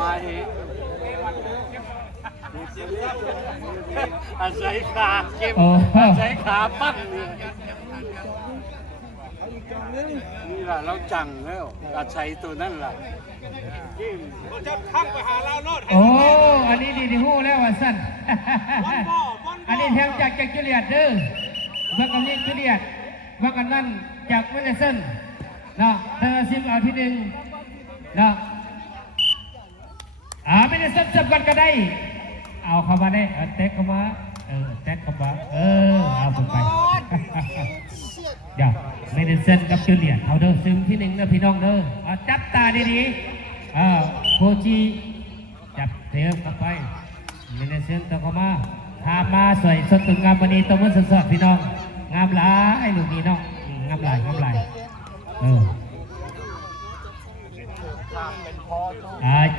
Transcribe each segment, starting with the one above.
มาเฮอาศัยขาเก็บอาศัยขาปั้นนี่แหละเราจังแล้วอาศัยตัวนั่นแหละเราจะทักไปหาเราโน่นโอ้อันนี้ดีหู้แล้วว่าสั้นอันนี้แถมจากจูเลียตเด้อว่ากันนี้จูเลียตว่ากันนั่นจากเวเนซุเอลานะเธอซิมเอาที่หนึ่งนะเวเนซุเอลจับกันก็ได้เอาเข้ามาได้เตะเข้ามาเตะเข้ามาเอาไปเดี๋ยวเวเนซุเอลกับจูเลียตเขาเด้อซึมที่หนึ่งนะพี่น้องเด้อจับตาดีๆโคจิจับเทปเข้าไปเวเนซุเอลต่อเข้ามาทามาสวยสดตึงงามวันนี้ตัวมันสดๆพี่น้องงามหลายลูกนี้เนาะงามหลาย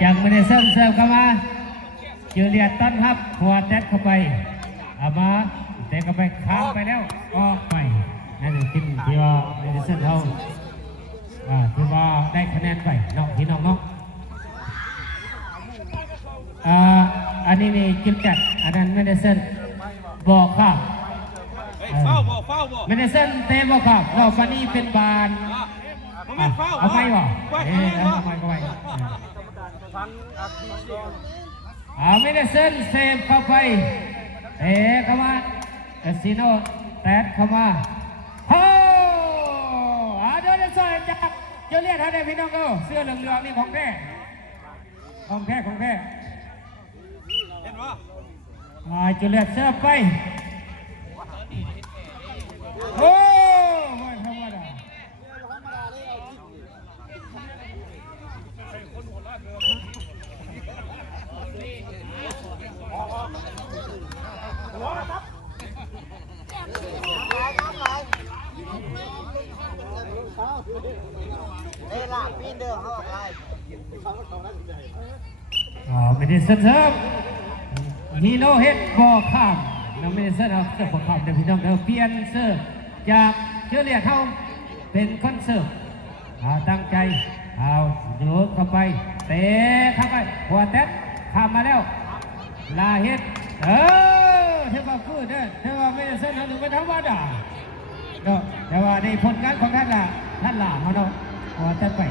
จังไม่ได้เสิร์ฟเข้ามาจูเลียตต้นครับหัวแตะเข้าไปเอามาเตะเข้าไปค้างไปแล้วก็ไปนั่นคือที่ว่าไม่ได้เสิร์ฟเขาที่ว่าได้คะแนนไปเนาะพี่น้องเนาะอันนี้นี่จิ้มจัดอันนั้นไม่ได้เสิร์ฟบอกค่ะไม่ได้เส้นเตะบ่ครับเราฟันนี้เป็นบานเอาไปบ่เอาไปไม่ได้เส้นเซฟเข้าไปเตะเข้ามาซีโน่แตะเข้ามาโอ้เดินสอยจากเจเลียท่านใดพี่น้องก็เสื้อเหลืองๆนี่ของแท้เห็นป่ะเจเลียเสื้อไปโอ้ไม่ธรรมดาไม่ได้เสิร์ฟมีโนเฮดบอลข้ามเราไม่ได้เสิร์ฟเสิร์ฟบอลข้ามเดี๋ยวพี่น้องเดี๋ยวเปลี่ยนเสิร์ฟจากเชื่อเรียกเขาเป็นคนเสิร์ฟตั้งใจเอาโยนเข้าไปเตะเข้าไปหัวแตะข้ามมาแล้วลาเฮดเทว่าพูดเด้อเทว่าไม่ได้เสิร์ฟหรือไม่ธรรมดาแต่ว่าในผลงานของท่านล่ะเขาเนาะหัวแตะไป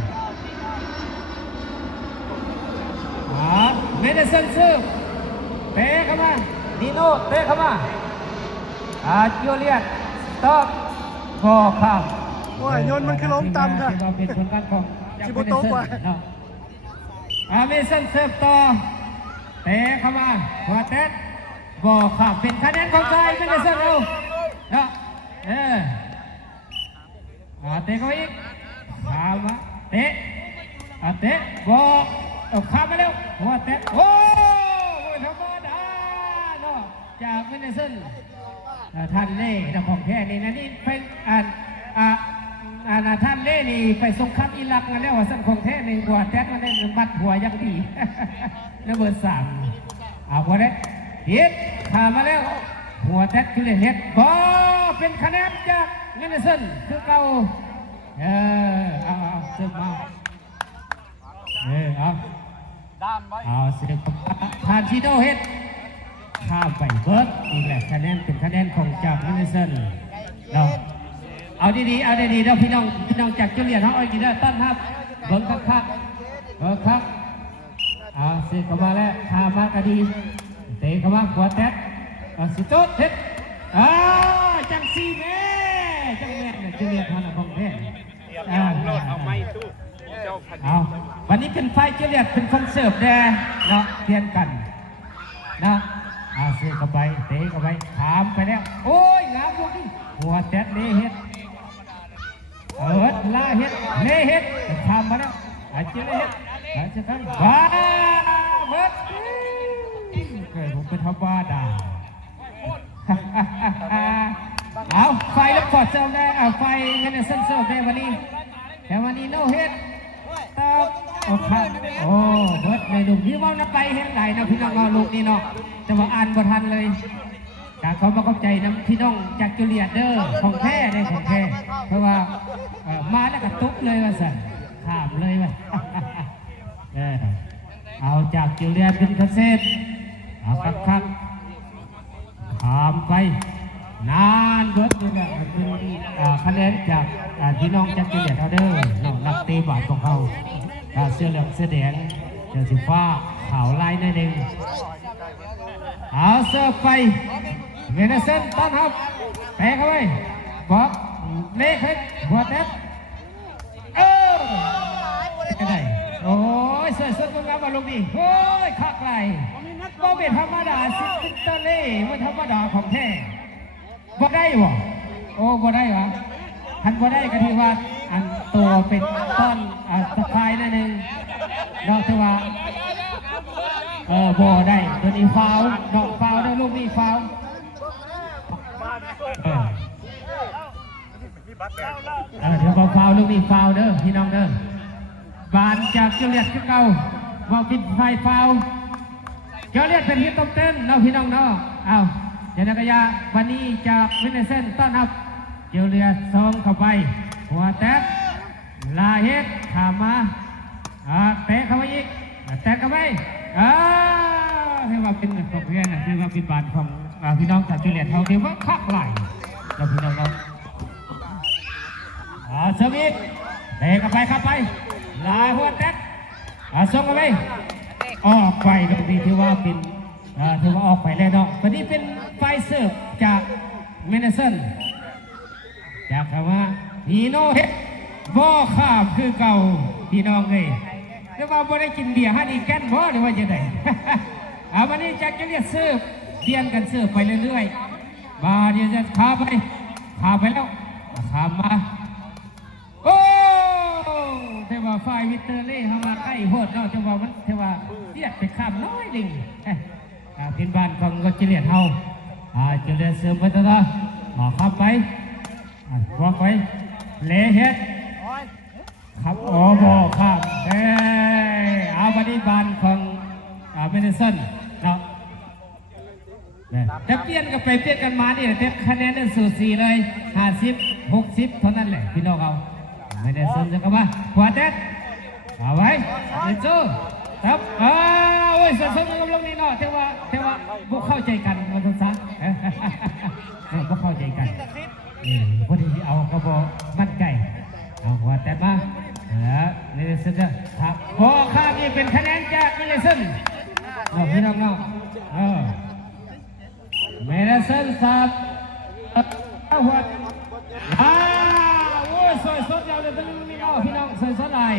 ไม่ได้เสิร์ฟเตะเข้ามาดีโน่เตะเข้ามาจูเลียตต้องก็ข้ามว่าโยนมันคือล้มต่ำค่ะเป็นผลงานของชิบุโตะกว่าเมสันเสิร์ฟต่อเตะเข้ามาหัวเตะก็ข้ามเป็นคะแนนของใจไม่ได้เสิร์ฟเอาเนาะเตะเขาอีกข้ามมาเตะก็ข้ามมาแล้วหัวเตะโอ้ธรรมดาเนาะจากเมเนเซนท่านเล่ของแท้นี่นะนี่เป็นท่านเล่นี่ไปสงครามอิรักมาแล้วสั่งของแท้ในหัวแท้มันได้บัดหัวยังดีแล้วเบอร์3หัวแท้เฮ็ดขามาแล้วหัวแท้คือเฮ็ดก็เป็นคะแนนจากเมเนเซนคือเก่าเอาเสริมมาเอาเสริมทานชิโดเฮ็ดข้ามไปเบิร์ดนี่แหละคะแนนเป็นคะแนนของจากเมเนเซนเนาะเอาดีๆเราพี่น้องจากจูเลียตเขาเอาดีๆต้นครับเบิร์ดครับเอาเสร็จเข้ามาแล้วข้ามมากระดีเตะเข้ามาหัวแตะสุดโต๊ดเฮ็ดจังซีแม่จูเลียตท่านของแท้เอาวันนี้เป็นไฟจูเลียตเป็นคอนเสิร์ตแดงเนาะเทียนกันนะเสือเข้าไปเตะเข้าไปถามไปแล้วโอ้ยงามลูกนี่หัวแตะเลเฮ็ดลาเฮ็ดเลเฮ็ดถามมาแล้วเจเลเฮ็ดจะทำว้าเบิดเกิดผมเป็นทับว่าด่าเอาไฟแล้วกดเซิร์ฟได้ไฟเงินเซิร์ฟได้วันนี้แต่วันนี้โนเฮ็ดตาโอ้เบิดในลูกนี้ว่านับไปเห็นไหนนะพี่น้องลูกนี้เนาะจะมาอ่านบ่ทันเลยแต่เขามาเข้าใจนะพี่น้องจากจูเลียตเดอร์ของแท้ได้ของแท้เพราะว่ามาแล้วก็ตุ๊กเลยว่าสั่นข้ามเลยว่าเอา จากจิวเลียนเป็นเกษตรเอาคักข้ามไปนานเบิดนี่แหละเป็นคะแนนจากพี่น้องจากจิวเลียนเอาเด้อน้องนักเตะบาสของเขาเสื้อเหลืองเสื้อแดงเสื้อสีฟ้าขาวลายนั่นเองเอาเสื้อไปเมเนเซนต้อนรับแตะเข้าไปบอกเละขึ้นหัวเด็ดได้โอ้ยเสือเสือมึงเอามาลงดิโอ้ยคักไหลบ่เป็นธรรมดาสิตะเล่ไม่ธรรมดาของแท้บ่ได้วะโอ้บ่ได้วะทันบ่ได้ก็ที่ว่าอันตัวเป็นต้นตะไคร้นั่นเองนอกจากว่าบ่ได้ตัวนี้ฟาวดอกฟาวได้ลูกนี้ฟาวเดี๋ยวฟาวลูกนี้ฟาวเด้อพี่น้องเด้อบานจากเจริญขึ้นเก่าว่าปิดไฟฟาวเจริญเป็นฮิตต้มเต้นเนาะพี่น้องเนาะเอาเดี๋ยวนักยาวันนี้จากวินเนเซนต้อนรับเจริญซองเข้าไปหัวแตะลาเฮ็ดขามาเตะเข้าไปอีกแตะเข้าไปเรียกว่าเป็นของเพื่อนนะคือว่าเป็นบานของพี่น้องจากเจริญเขาเรียกว่าคักไหลเราพี่น้องเนาะเสมิธเตะเข้าไปเข้าไปลาหัวแตะส่งเข้าไปออกไปตรงนี้ที่ว่าเป็นถือว่าออกไปแล้วเนาะวันนี้เป็นไฟเสิร์ฟจากเมเนเซนจากคำว่าฮีโน่เฮดบ่อข้ามคือเก่าพี่น้องเลยแต่ว่าบ่ได้กินเบียร์ฮันอีแกนบ่หรือว่าจะไหนวันนี้จะเรียกเสิร์ฟเรียนกันเสิร์ฟไปเรื่อยๆมาเดี๋ยวจะข้าไปแล้วข้ามมาโอ้เทว่าไฟวิเตอร์เล่เข้ามาใกล้โหดเนาะเทว่ามันเทว่าเสียดไปข้ามน้อยดิ่งเป็นบ้านของรถเจริญเฮาเจริญเสริมพัฒนาข้ามไปวางไปเละเฮ็ดครับโอ้โหครับเอาปฏิบัติของเมเนเซนเนาะแต่เปลี่ยนกันไปเปลี่ยนกันมาเนี่ยเต็มคะแนนสูสีเลย50-60เท่านั้นแหละพี่น้องเอาเมเนเซนจะเข้ามาขวาเด็ดเอาไว้เดี๋ยวจูครับโอ้ยสดๆกับลงนี่เนาะเทว่าพวกเข้าใจกันมาทุกท่านพวกเข้าใจกันพอดีเอากระบอกมั่นใจเอาหัวแต่มาเมเนเซนครับพอข้ามนี่เป็นคะแนนจากเมเนเซนพี่น้องเนาะเมเนเซนสับหัวโอ้ยสวยสดยาวเลยเป็นลูกนี่เนาะพี่น้องสวยสดลาย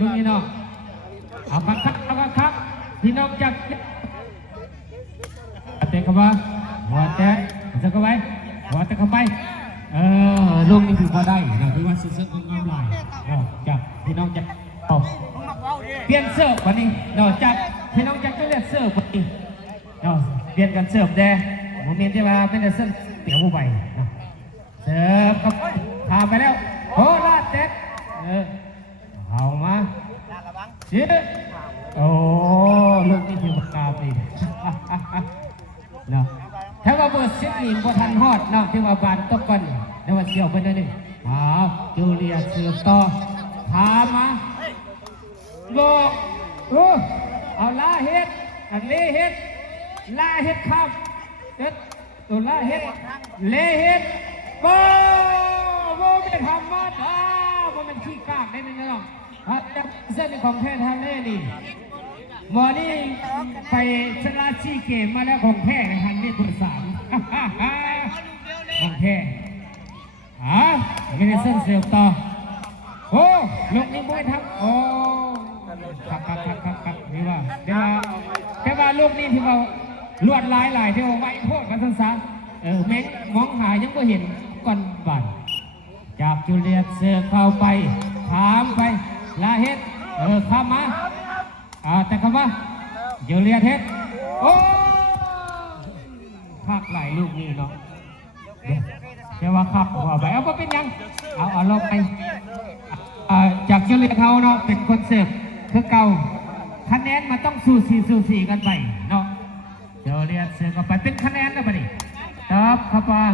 ลูกนี่เนาะเอาบังคับพี่น้องจากเตะเข้ามาหัวแตะจะเข้าไปหัวแตะเข้าไปลูกนี่ถือว่าได้นะถือว่าสุดๆงามลายจากพี่น้องจากเปลี่ยนเสิร์ฟวันนี้เราจากพี่น้องจากก็เรียกเสิร์ฟวันนี้เราเปลี่ยนกันเสิร์ฟแดงโมเมนต์ที่ว่าเป็นเสิร์ฟเตี๋ยวผู้ใบเสิร์ฟกับพาไปแล้วโอ้ลาดเจ็ดเอามาเจี๊ยโอ้ลูกนี่ถือว่ากาบดีเนาะถ้าว่าเบอร์10นี่บ่ทันฮอดเนาะที่ว่าบานตกก่อนแต่ว่าเสี่ยวไปนิดนึงจูเลียเสือต่อพามาบอกเอาลาเฮ็ดเล่เฮ็ดลาเฮ็ดครับตัวลาเฮ็ดเล่เฮ็ดบ่เป็นธรรมดาบ่เป็นขี้กากได้นี่เนาะเส้นของแท้ทางเล่นี่หมอนี่ไปชนะชีเกมมาแล้วของแท้หันนี่ตัว3ของแท้ไม่ได้เส้นเสียวต่อโอ้ลูกนี้ไม่ทำโอ้ครับนี่ว่าแค่ว่าลูกนี้ที่ว่าลวดลายที่ว่าไว้โคตรกันสั้นแม่งมองหายังไม่เห็นก่อนบันจากจูเลียเสือเข้าไปถามไปลาเฮ็ดข้ามมาแต่คำว่าจูเลียเฮ็ดโอ้ภาคไหลลูกนี้เนาะแต่ว่าขับหัวไปเอาเป็นยังเอาลงไปจากเฉลี่ยเขาเนาะเป็นคนเสิร์ฟคือเก่าคะแนนมันต้องสูสีกันไปเนาะเฉลี่ยเสิร์ฟกันไปเป็นคะแนนนะบัดนี้ครับครับว่า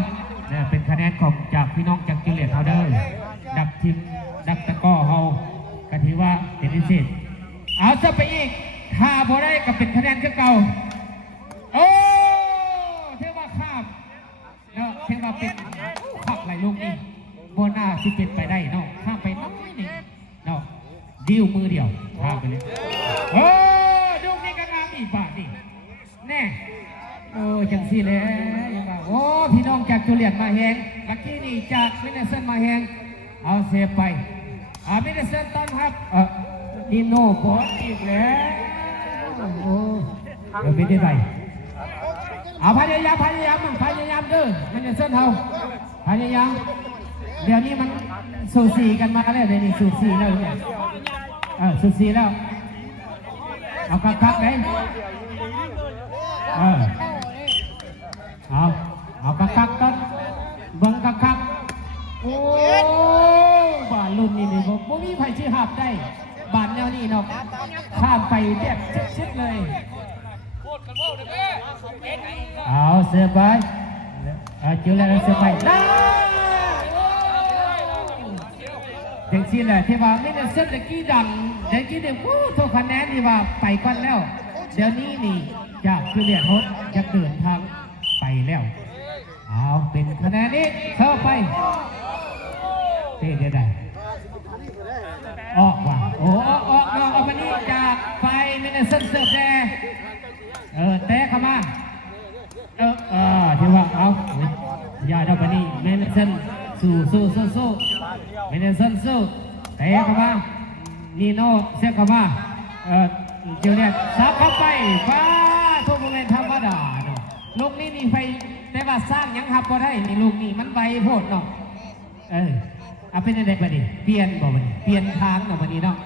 เนี่ยเป็นคะแนนของจากพี่น้องจากเฉลี่ยเขาเด้อดักทีมดักตะก้อเขาก็ถือว่าเป็นพิเศษเอาจะไปอีก ถ้าบ่ได้ก็เป็นคะแนนคือเก่าโอ้เท่ว่าข้ามเนาะเท่ว่าเป็นขับไหลลูกนี่โบน่าสิเป็นไปได้เนาะข้ามไปน้อยหนึ่งเนาะดิ้วมือเดียวข้ามไปเลยโอ้ลูกนี่ก็งามอีกบาทนี่แน่โอ้จังสิเลยโอ้พี่น้องจากจูเลียนมาแหงเมื่อกี้นี่จากมิเนเซนมาแหงเอาเซฟไปมิเนเซนต้อนรับนิโน่บอสอีกแล้วโอ้เดี๋ยวไม่ได้ไปเอาพยายามเด้อมิเนเซนเฮาพยายามเดี๋ยวนี้มันสูสีกันมาแล้วเดี๋ยวนี้สูสีแล้วเนี่ยสูสีแล้วเอาคักๆเลยเอาคักๆต้นเบิ่งคักๆโอ้บ้านรุ่นนี้นี่บ่มีใครชื่อหับได้บ้านแนวนี้เนาะข้ามไปแบบชิดๆเลยเอาเสือไปจุฬาเสือไปได้เด็กสิแหละที่ว่าไม่ได้เส้นเด็กกี้ดังเด็กกี้เด็กผู้โทษคะแนนที่ว่าไปก่อนแล้วเดี๋ยวนี้นี่จากจุฬาฮดจะเดินทางไปแล้วเอาเป็นคะแนนนี้เข้าไปเท่ได้ออกว่ะโอ้ออกมานี่จากไปไม่ได้เส้นเสิร์ฟแดแตะเข้ามาที่ว่าเอาอย่าเท่าไปนี่ไม่ได้เส้นสู้ไม่ได้เส้นสู้แตะเข้ามานีโน่เสียเข้ามาเจียวเนี่ยซับเข้าไปฟ้าทุกโมเมนต์ธรรมดาเนาะลูกนี้นี่ไปแต่ว่าสร้างยังหับก็ได้นี่ลูกนี้มันใบโพดเนาะเอาเป็นอะไรบ้างดิเปลี่ยนบ่บัดนี้เปลี่ยนทางเนาะบัดนี้เนาะ